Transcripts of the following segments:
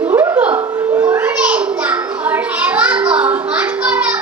Durga, Gurudev, the Lord have a God,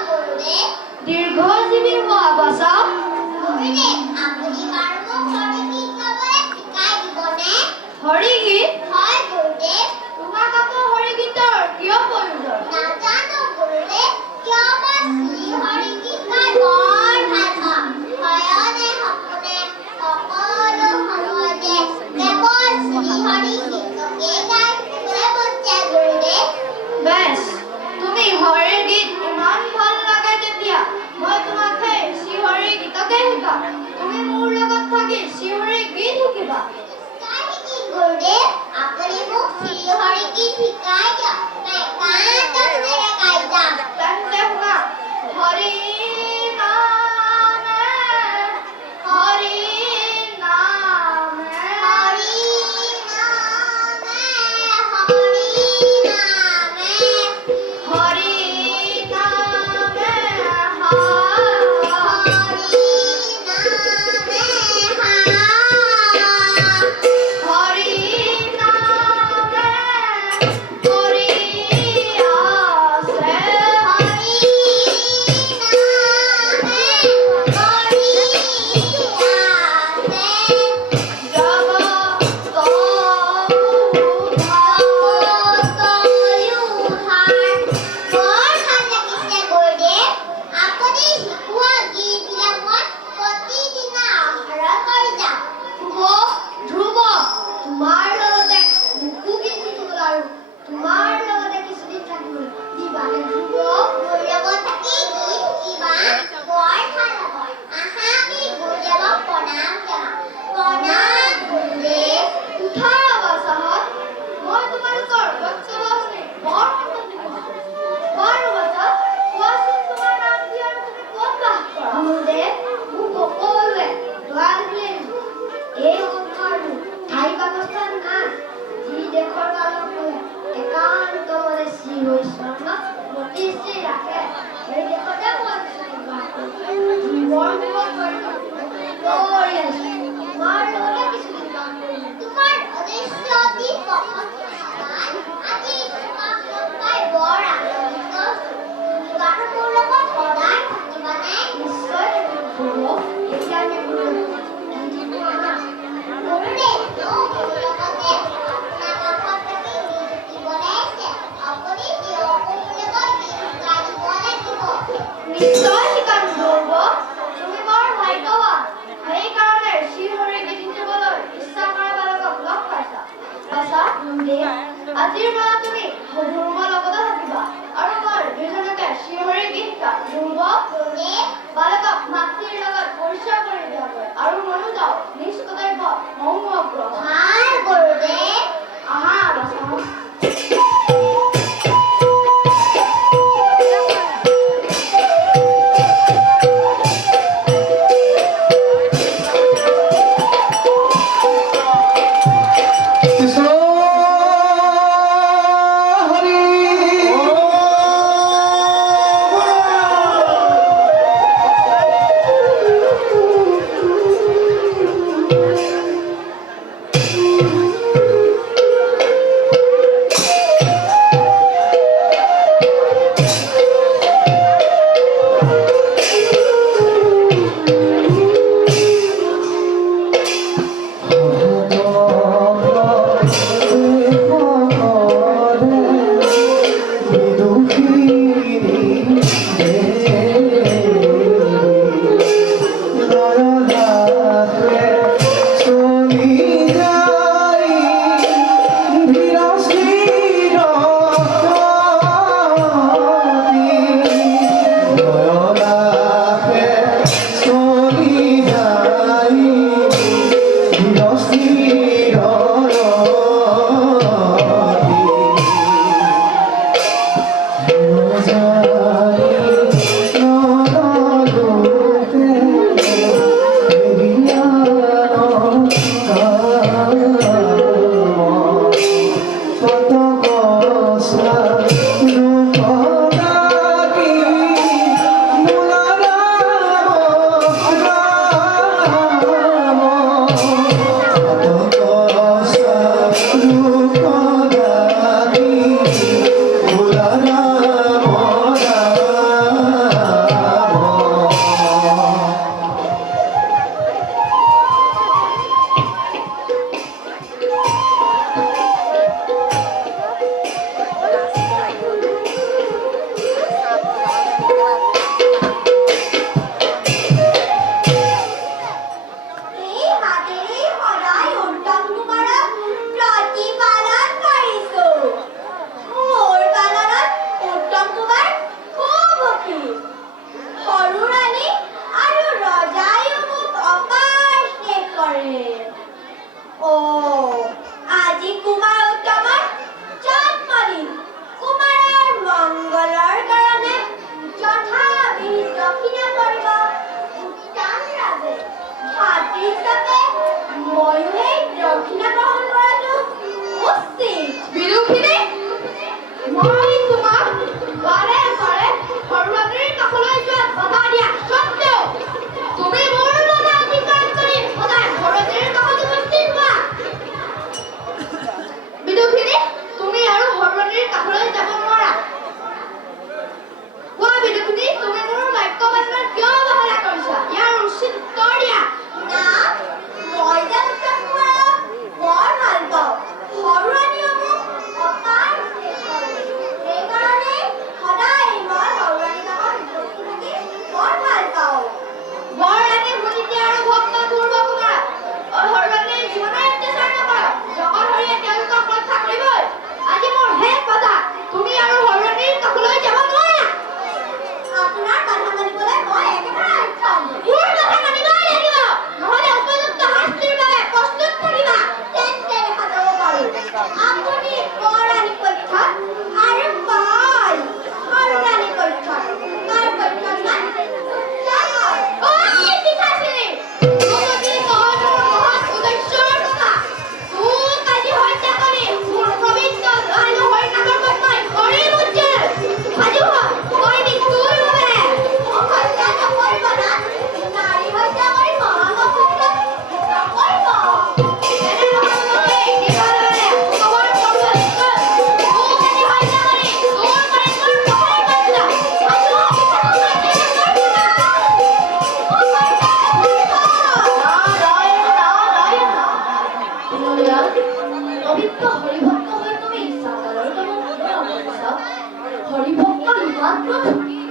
আজিৰ পৰা তুমি ধ্ৰুৱৰ লগতে থাকিবা আৰু মই দুজনকে শিহৰি গীত গাম। ধ্ৰুৱ বালকক মাতৃৰ লগত পৰিচয় কৰি দিয়াগৈ আৰু ময়ো যাওঁ নিজ কৰ্তব্য ময়ো অগ্ৰসৰ। আহা বাচাওঁ।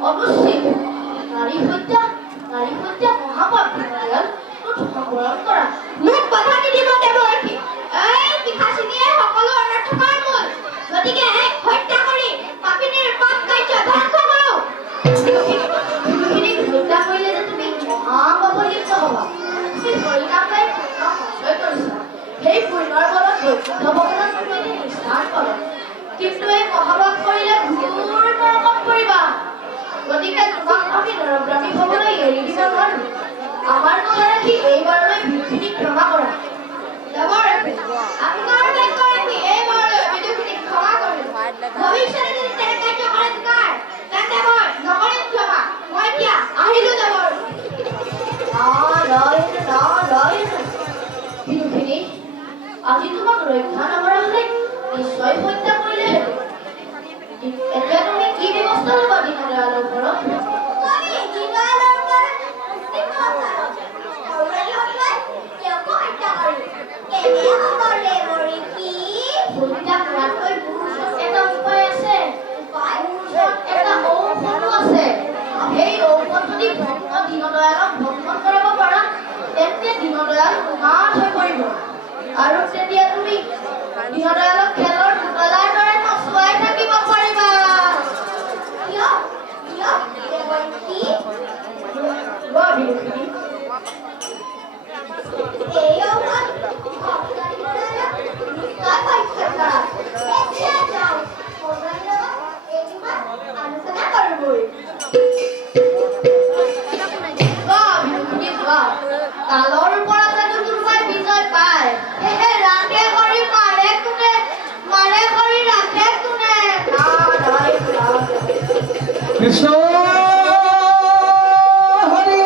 অবশ্যই নাৰী হত্যা মহাপাপ সংগ্ৰহ কৰা মোক কথা নিদিব দেৱৰতী এই পিঠাচিনিয়ে সকলো অনৰ্থকাৰ অন্যৰ বলত বৈকুণ্ঠ ভৱনত তুমি নিষ্ঠাৰ ফলত কিন্তু এই মহাভাৱ কৰিলে ঘোৰ নৰকত পৰিবা গতিকে তোমাক আমি নৰগ্ৰামী হ'বলৈ এৰি দিব নোৱাৰো আমাৰ কথা ৰাখি এইবাৰলৈ ভুলখিনি ক্ষমা কৰা দেৱৰূপী, আপোনাৰ বাক্য ৰাখি এইবাৰলৈ বিদুৰখিনিক ক্ষমা কৰিলোঁ। ভৱিষ্যতে যদি তেনে কাৰ্য কৰে তোমাৰ, তেন্তে মই নকৰিম ক্ষমা। মই এতিয়া আহিলোঁ দেৱৰূপী। বিদুৰখিনি আজি তোমাক ৰক্ষা নকৰা হ'লে নিশ্চয় হত্যা কৰিলেহেঁতেন এতিয়া তুমি কি ব্যৱস্থা ল'বা দীনদয়ালৰ ওপৰত হত্যা কৰাতকৈ মোৰ ওচৰত এটা উপায় আছে মোৰ ওচৰত এটা ঔষধো আছে সেই ঔষধ যদি ভক্ত দীনদয়ালক ভক্ষণ কৰাব পাৰা তেন্তে দীনদয়াল উন্মাদ হৈ পৰিব আৰু তেতিয়া তুমি দীনদয়ালক খেলৰ পুতলাৰ দৰে নচুৱাই থাকিব পাৰিবা বৰ বিদুৰখিনি কালৰ ওপৰত যদি কোনোবাই বিজয় পায় ৰাখে কৰি মাৰে কোনে মাৰে কৰি ৰাখে কোনে কৃষ্ণ হৰি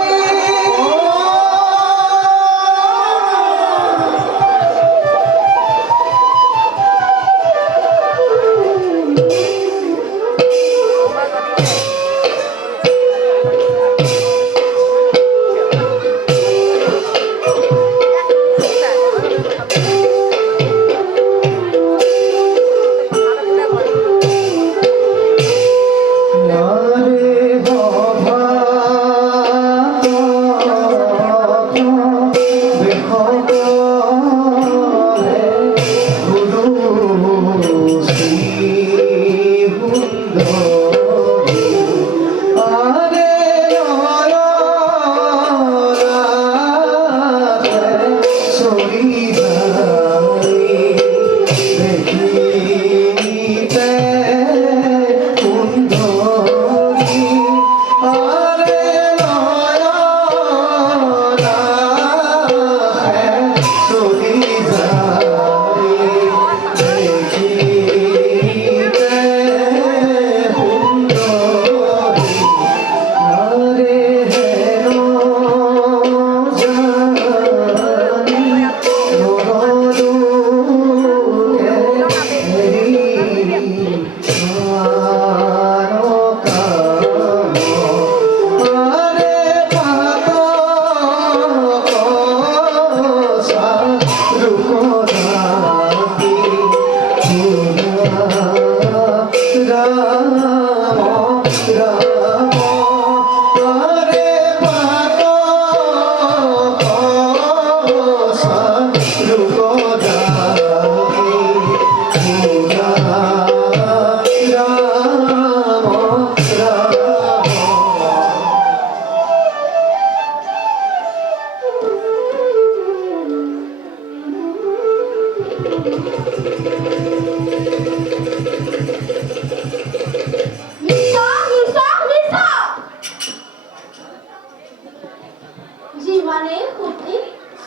যিমানেই সুধি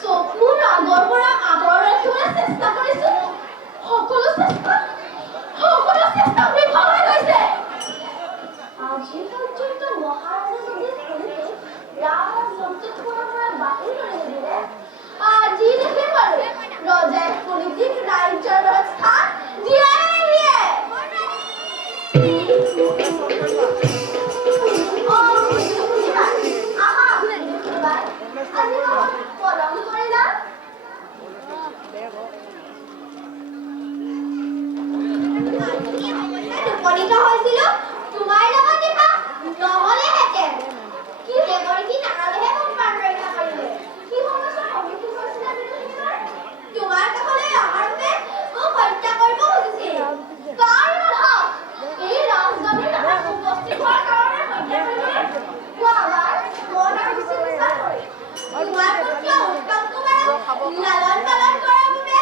চকুৰ আগৰ পৰা আঁতৰাই ৰাখিবলৈ চেষ্টা কৰিছো সকলো চেষ্টা বিফল হৈ গৈছে আজি পৰ্যন্ত মহাৰাজে যদি শুনিতে ৰামৰ মন্ত্ৰীত্বৰ পৰা বাহিৰ কৰি দিলে আজি দেখি বাৰু ৰজাই পুলিটিক ৰাজ্যৰ ব্যৱস্থা জীয়াই দিয়ে উপনীত হৈছিলো তোমাৰ লগত দেখা নহলেহেঁতেন কি দেৱৰী নানালেহে মোক প্ৰাণ ৰক্ষা কৰিলে কি সমস্যাৰ সন্মুখীন হৈছিলা বিৰোধীজনৰ তোমাৰ কাষলৈ অহাৰ বাবে মোক হত্যা কৰিব খুজিছিল কাৰ বাধা এই ৰাজধানীৰ নামত উপস্থিত হোৱাৰ কাৰণে হত্যা কৰিবলৈ আমাৰ মন আৰু বিশ্বাস কৰি তোমাৰ পুত্ৰ উত্তম কুমাৰক লালন পালন কৰাৰ বাবে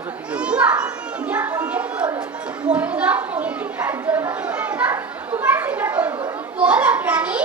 আছো কি কৰিব যোৱা, এতিয়া সন্ধিয়া হ'ল। ময়ো যাওঁ সমিতিৰ কাৰ্যৰ কথা এটা তোমাৰ চিন্তা কৰিব। ব'লক ৰাণী।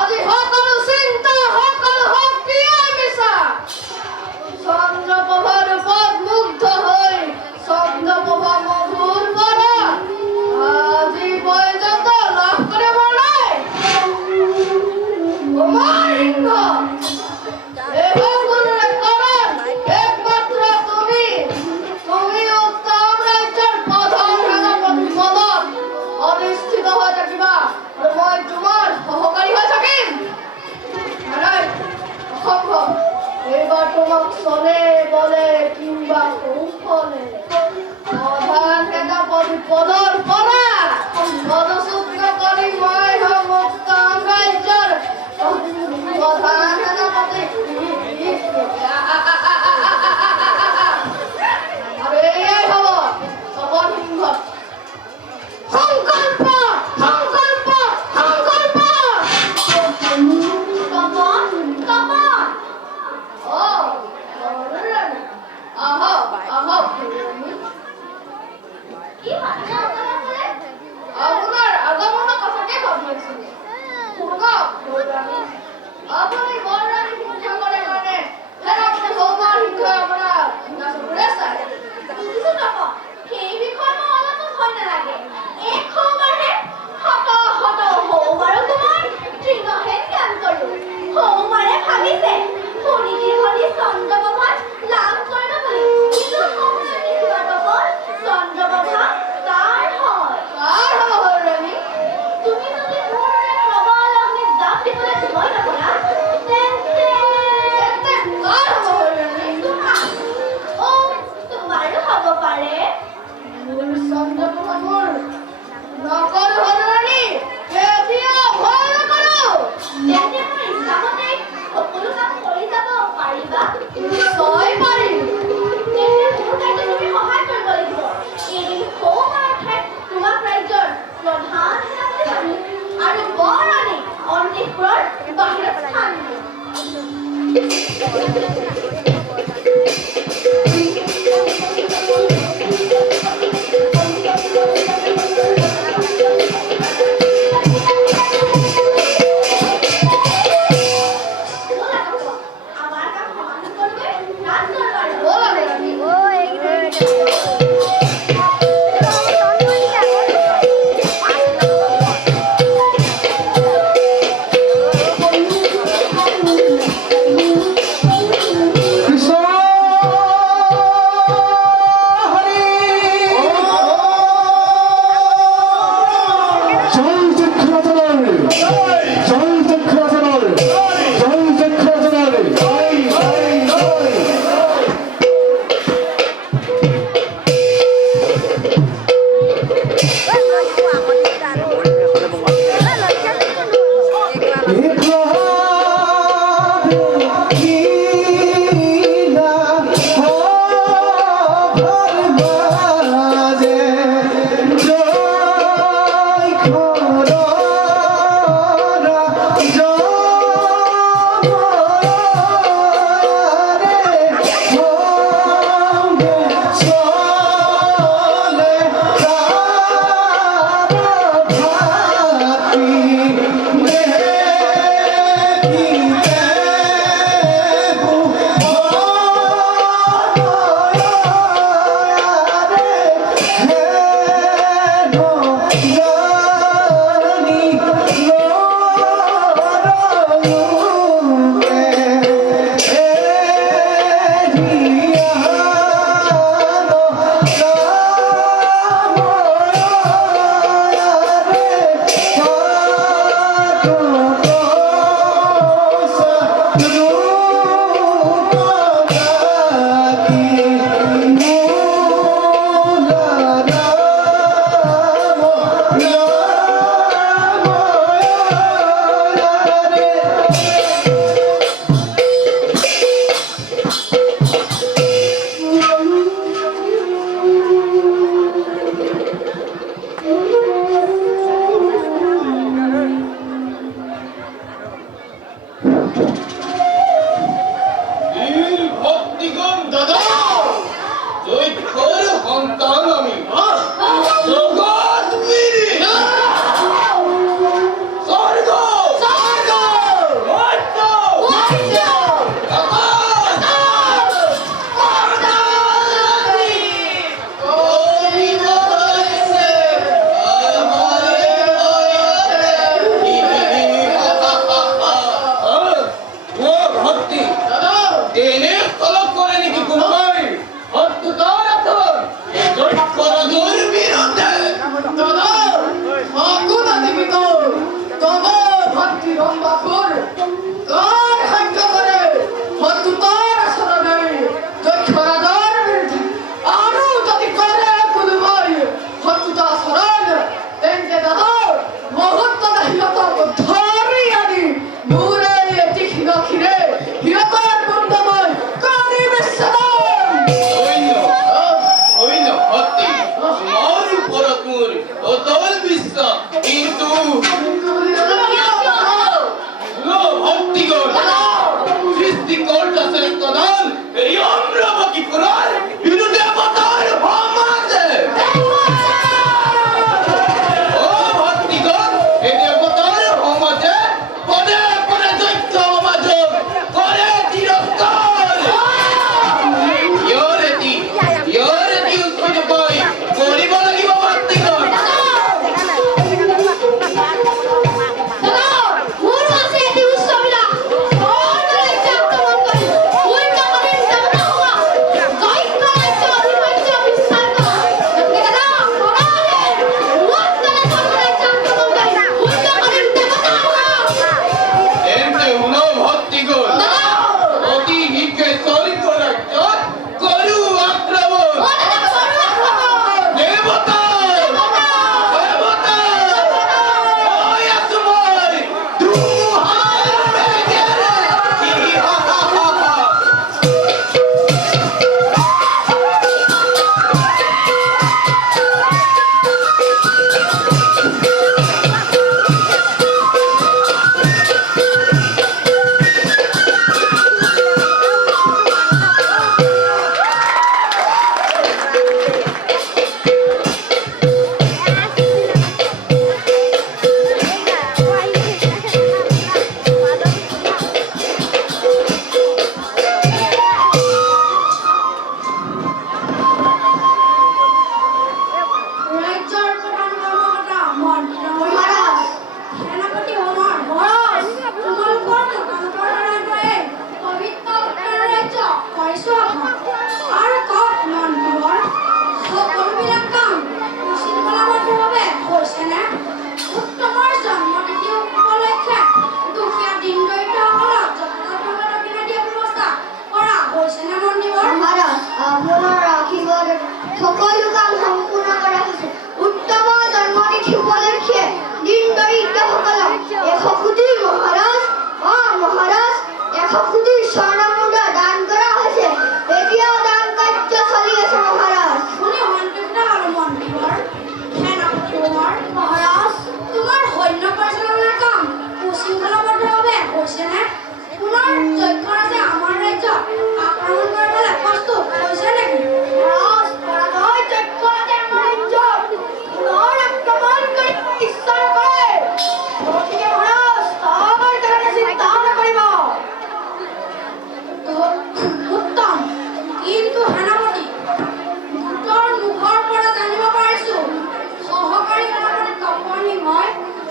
আজি সকলো চিন্তা সকলো শক্তিয়ে মিছা চন্দ্ৰপ্ৰভাৰ ৰূপত মুগ্ধ হৈ চন্দ্ৰপ্ৰভা মধুৰ পৰা আজি পৰ্যন্ত লাভ কৰিব নাই কুমাৰ সিংহ এই সকলোৰে কাৰণ একমাত্ৰ তুমি উত্তম ৰাজ্যৰ প্ৰধান সেনাপতি পদত অধিষ্ঠিত হৈ থাকিবা আৰু মই তোমাৰ সহকাৰী হৈ থাকিম নাই অসম্ভৱ এইবাৰ তোমাক চলে বলে কিংবা কৌশলে প্ৰধান সেনাপতি পদৰ পৰা পদচ্যুত কৰি মই হম উত্তম ৰাজ্যৰ প্ৰধান সেনাপতি আৰু এয়াই হ'ব চবন সিংহৰ সংকল্প সংকল্প সংকল্প কমন, কমন। আহক আহক কি ভাবিছে আপোনালোকে? আপোনাৰ আগমনৰ কথাকে ভাবি আছিলো শুনক বৰৰাণী আপুনি বৰৰাণী পূজা কৰে কাৰণে সেনাপতি সৌমাৰ সিংহই আপোনাৰ নাচবোৰে চাই বুজিছো নকওঁ। সেই বিষয়ে মই অলপো ভয় নালাগে। এক সৌবাৰহে শত শত সৌবাৰো তোমাৰ তৃণহেন জ্ঞান কৰো। সৌবাৰে ভাবিছে শনিৰ শনি চন্দ্ৰপ্ৰভাত লাভ কৰিব বুলি। কিন্তু সময়ত দেখিবা বাবল চন্দ্ৰপ্ৰভা তাৰ হয়। কাৰ হ'ব বৰৰাণী তুমি যদি মোৰ দৰে প্ৰবল অগ্নিত জাপ দিবলৈ ভয় নকৰা তেন্তে কাৰ হ'ব বৰৰাণী তোমাৰ তোমাৰো হ'ব পাৰে। মোৰ চন্দ্ৰপ্ৰভা মোৰ নকৰো বৰৰাণী কেতিয়াও ভয় নকৰো তেন্তে মোৰ ইচ্ছামতে সকলো কাম কৰি যাব পাৰিবা। নিশ্চয় পাৰিম তেন্তে মোৰ কাৰ্যত তুমি সহায় কৰিব লাগিব। এদিন সৌমাৰ ঠাইত তোমাক ৰাজ্যৰ প্ৰধান সেনাপতি পানী আৰু বৰৰাণী অন্তঃপুৰৰ বাহিৰত স্থান দিম। আমাৰ কাম সমাধান কৰিবলৈ ৰাজ দৰবাৰ ব'লা বৰৰাণী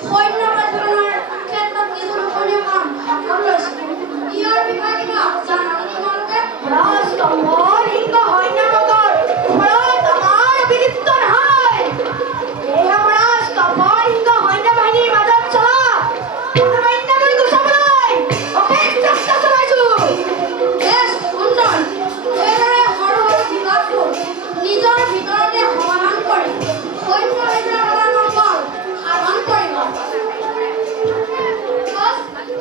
সৈন্য পৰিচালনাৰ ক্ষেত্ৰত কিছু লোকনীয় কাম হাতত লৈছে। ইয়াৰ বিষয়ে কিবা জানানে তোমালোকে? স্তম্ভৰ সিংহ সৈন্যবৰ্গৰ ওপৰত আমাৰ অভিযুক্ত নহয়। এই আমাৰ স্তম্ভৰ সিংহ সৈন্য বাহিনীৰ মাজত চলা মনোমালিন্যবোৰ গুচাবলৈ অশেষ চেষ্টা চলাইছোঁ। বেছ সুন্দৰ। এইদৰে সৰু সৰু বিবাদবোৰ নিজৰ ভিতৰতে সমাধান কৰি সৈন্য শিবিৰৰ মংগল সাধন কৰিব।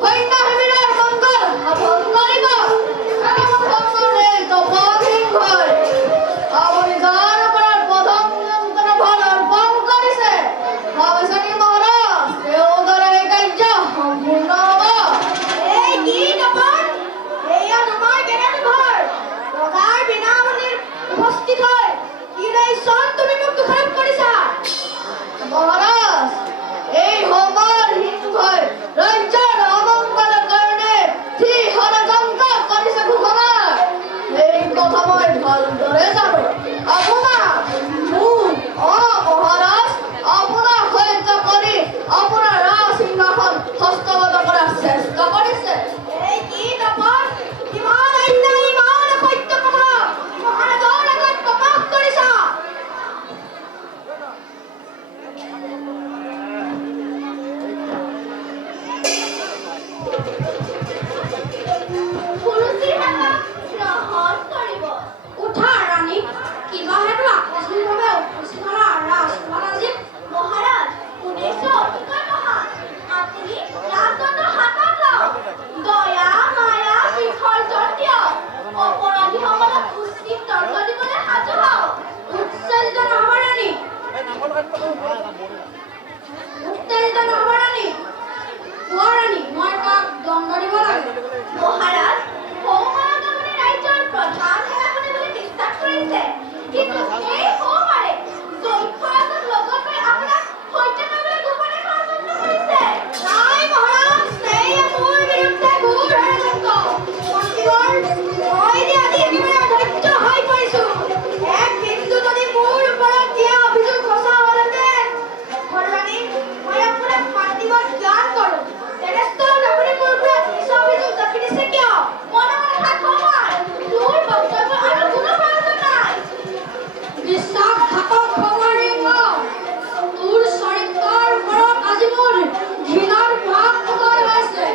সৈন্য শিবিৰৰ মংগল সাধন কৰিব। আপুনি যাৰ ওপৰত প্ৰথম মনোবল অৰ্পণ কৰিছে, ভাবিছেনে মহাৰাজ তেওঁৰ দ্বাৰা এই কাৰ্য সম্পূৰ্ণ হ'ব? এই কি তপন? এয়া তোমাৰ কেনেটো ঘৰ? ৰজাৰ বিনামূলীৰ উপস্থিত হৈ কি ৰাইজৰ তুমি মোক দোষাৰোপ কৰিছা? মহাৰাজ, এই হোমৰ সিংহই ৰাজ্যৰ অমংগলৰ কাৰণে যি ষড়যন্ত্ৰ কৰিছে ঘোষণা, এই কথা মই ভালদৰে জানো। মহাৰাজ, আপোনাক সহ্য কৰি আপোনাৰ ৰাজসিংহাসন হস্তগত কৰাৰ চেষ্টা কৰিছে। এই কি তপন? ইমান অন্যায়, ইমান অসত্য কথা মহাৰাজৰ আগত প্ৰকাশ কৰিছা। সুৰুচিৰ হাতত গ্ৰহণ কৰিব। উঠা ৰাণী, কিবা হেতু আকস্মিকভাৱে উপস্থিত হ'লা ৰাজকুমাৰজী। মহাৰাজ, শুনিছো অতিকৈ মহান। আপুনি ৰাজদণ্ড হাতত লওক। দয়া মায়া বিসৰ্জন দিয়ক। অপৰাধীসকলক উচিত দণ্ড দিবলৈ সাজু হওক। উত্তেজিত নহ'ব ৰাণী, উত্তেজিত নহ'ব ৰাণী। কোৱা ৰাণী, মই কাক দণ্ড দিব লাগে? মহাৰাজ, সৌমাৰক আপুনি ৰাজ্যৰ প্ৰধান সেনাপতি বুলি বিশ্বাস কৰিছে, কিন্তু এই সৌমাৰে দক্ষৰাজক লগত লৈ আপোনাক হত্যা কৰিবলৈ গোপনে ষড়যন্ত্ৰ কৰিছে। নাই মহাৰাজ, এয়া মোৰ বিৰুদ্ধে ঘোৰ ষড়যন্ত্ৰ। মন্ত্ৰীগণ, মই যে আজি একেবাৰে অধৈৰ্য হৈ পৰিছো। এক বিন্দু যদি মোৰ ওপৰত দিয়া অভিযোগ সঁচা হ'লহেঁতেন, সৰ্বাণী, মই আপোনাক মাতিব জ্ঞান কৰোঁ। তেনেস্থলত আপুনি মোৰ ওপৰত মিছা অভিযোগ জাপি দিছে কিয়? মনে মনে থাক সৌমাৰ। তোৰ বক্তব্য আৰু কোনো প্ৰয়োজন নাই। বিশ্বাসঘাতক সৌমাৰ সিংহ, তোৰ চৰিত্ৰৰ ওপৰত আজি মোৰ ঘৃণাৰ ভাৱ উদয় হৈছে।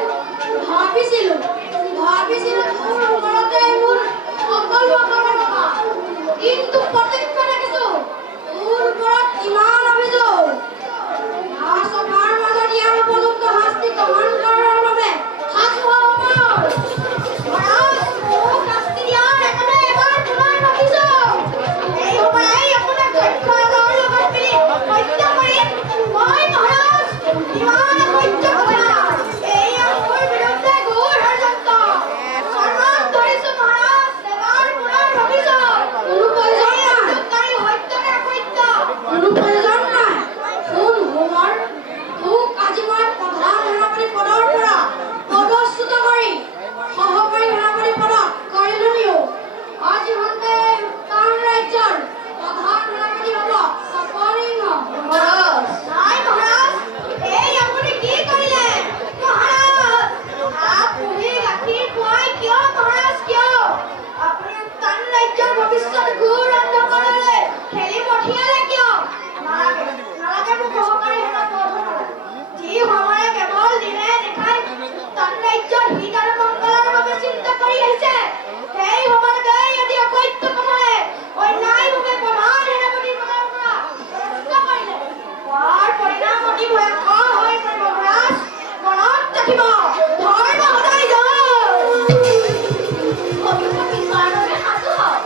ভাবিছিলো তোৰ ওপৰতে মোৰ সকলো আশা থকা, কিন্তু প্ৰত্যক্ষ দেখিছো তোৰ ওপৰত ইমান অভিযোগ। ৰাজসভাৰ মাজত ইয়াৰ উপযুক্ত শাস্তি গ্ৰহণ কৰাৰ বাবে সাজু হ'ব পাৰ। মহাৰাজ, মোক শাস্তি দিয়াৰ একেবাৰে এবাৰ পুনৰ ভাবিছোঁ। এই সৌমাই আপোনাক দক্ষৰাজৰ লগত মিলি হত্যা কৰিম। মই মহাৰাজ, ইমান অসত্য কথা। এয়া মোৰ বিৰুদ্ধে ঘোৰ ষড়যন্ত্ৰ। সন্মান ধৰিছো মহাৰাজ, এবাৰ পুনৰ ভাবিছোঁ। কোনো প্ৰয়োজন নাই, হত্যাকাৰী সত্য নে অসত্য? কোনো প্ৰয়োজন নাই। শুন হোমৰ, তোক আজি মই প্ৰধান সেনাপতি পদৰ পৰা পদচ্যুত কৰি সহকাৰী সেনাপতি পদত কৰিলো নিয়োগ। আজি সন্ধিয়া তাৰ ৰাজ্যৰ প্ৰধান সেনাপতি হ'ব তপন সিংহ। মহাৰাজ, নাই মহাৰাজ, এই আপুনি কি কৰিলে? মহাৰাজ, আপ পুহি গাখীৰ খুৱাই কিয় মহাৰাজ কিয়? আপুনি তান ৰাজ্যৰ ভৱিষ্যত ঘোৰ অন্ধকাৰলৈ ঠেলি পঠিয়ালে কিয়? নালাগে মোক সহকাৰী সেনা পদ নালাগে। যি সময়ে কেৱল দিনে দেখাই তান ৰাজ্যৰ হিত আৰু মংগলৰ বাবে চিন্তা কৰি আহিছে, সেই সময়তে আজি অসত্য কথাৰে অন্যায়ভাৱে প্ৰধান সেনাপতিৰ পদৰ পৰা বহিষ্কৃত কৰিলে। তাৰ পৰিণাম অতি ভয়ংকৰ হৈ পৰিব মহাৰাজ। মনত ৰাখিব, ধৰ্ম সদায় জয়। ভৱিষ্যত বিচাৰৰ বাবে সাজু হওক।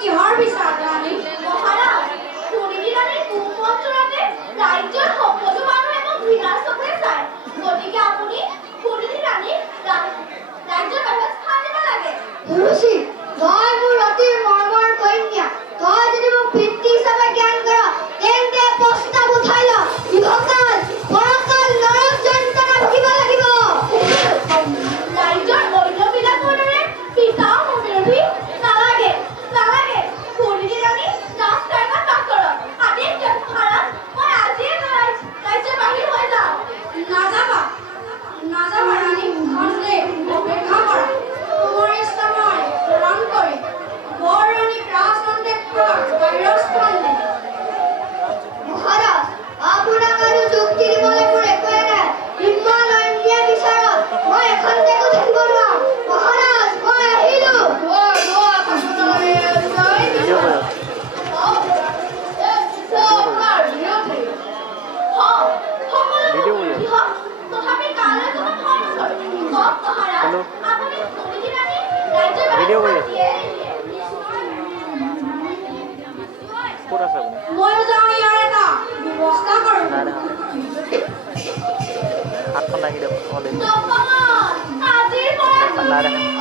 কিহৰ বিচাৰ ৰাণী? মহাৰাজ, সুনীতি ৰাণীৰ কুমন্ত্ৰণে ৰাজ্যৰ সকলো মানুহে মোক ঘৃণাৰ চকুৰে চায়। গতিকে আপুনি সুনীতি ৰাণীক ৰাজ্যৰ বাহিৰত স্থান দিব লাগে। ৰুচি, তই মোৰ অতি মৰমৰ কন্যা। তই যদি মোক পিতৃ হিচাপে জ্ঞান কৰ, তেন্তে প্ৰস্তাৱ উঠাই ল। ইহকাল পৰকাল নৰক যন্ত্ৰণা ভুগিব লাগিব। ৰাজ্যৰ অন্যবিলাকৰ দৰে পিতাও মোৰ বিৰোধী? নালাগে নালাগে, সুনীতি ৰাণী ৰাজকাৰ্যত বাস কৰক। আদেশ দিয়ক মহাৰাজ, মই আজিয়ে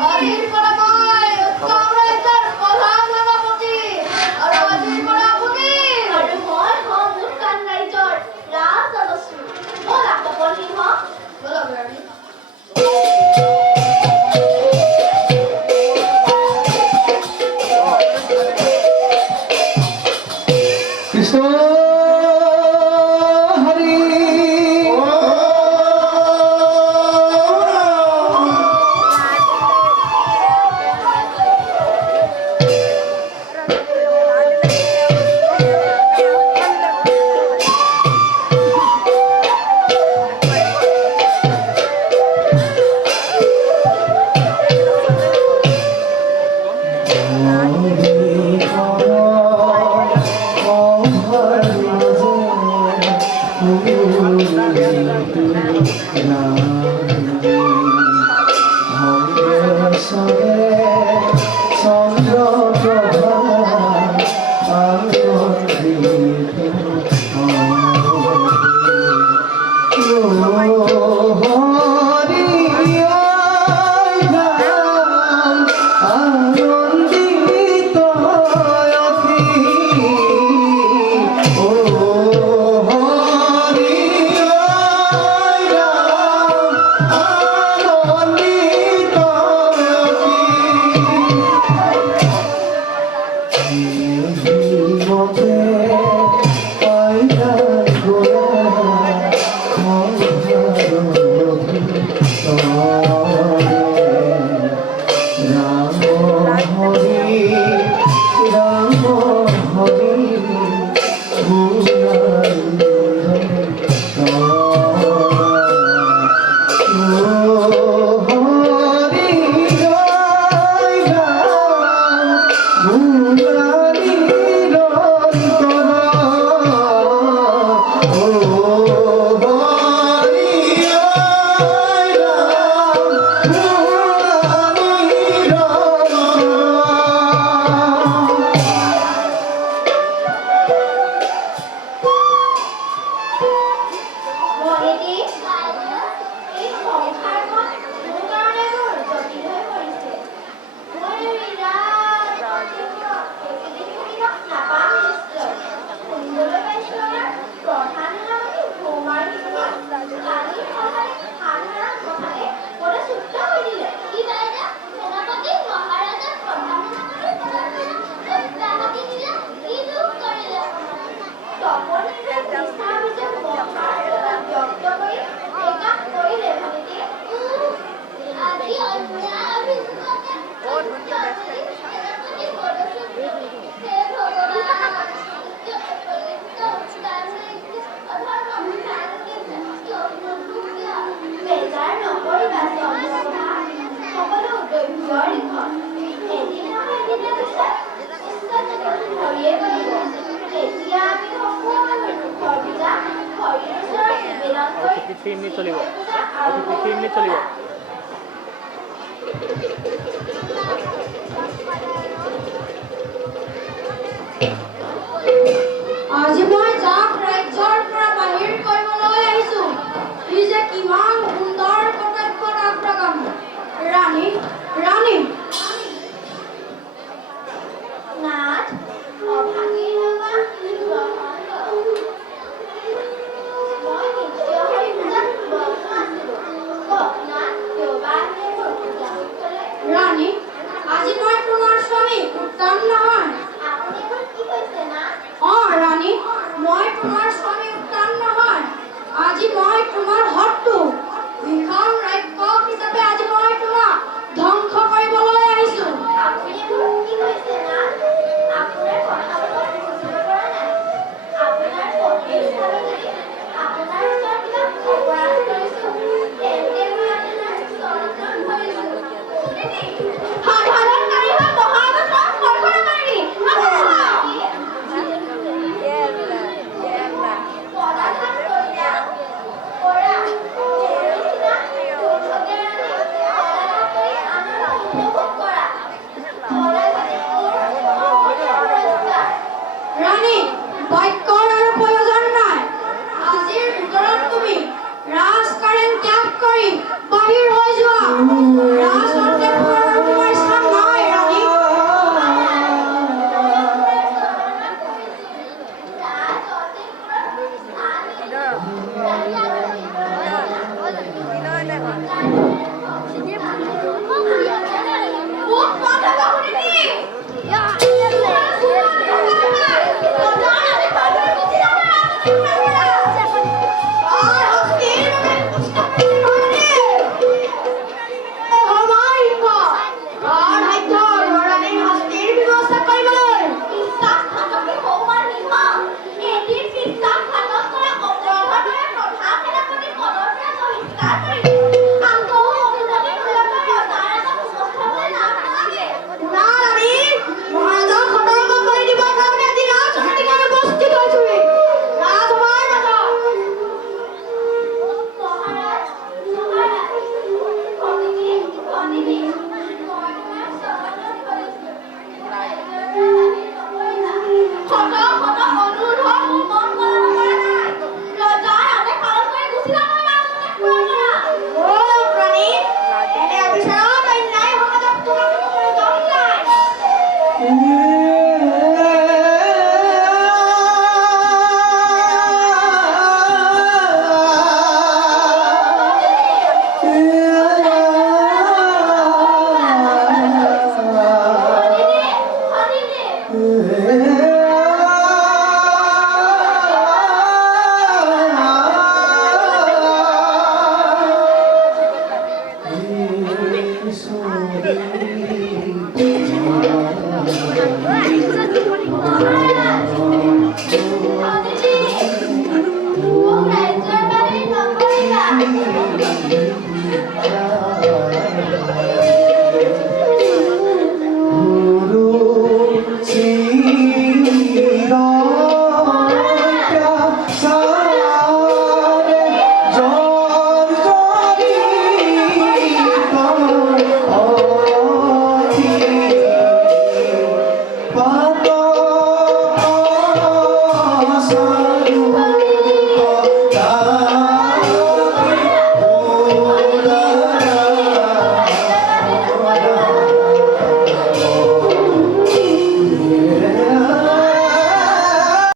আজিৰ পৰা মই উত্তম ৰাজ্যৰ প্ৰধান সেনাপতি আৰু আজিৰ পৰা আপুনি আৰু মই হ'ম উত্তম ৰাজ্যৰ ৰাজশ্ৰী ব'লা কপল সিংহ ব'লা বেৰাবি কৃষ্ণ হৰি আজি মই যাক ৰাজ্যৰ পৰা বাহিৰ কৰিবলৈ আহিছোঁ ই যে কিমান সুন্দৰ কৰ্তব্যত অগ্ৰগামী ৰাণী ৰাণী নাথ অভাগী লগা মই নিশ্চয় হৈ পূজাত ব্যস্ত আছিলোঁ নাথ আৰু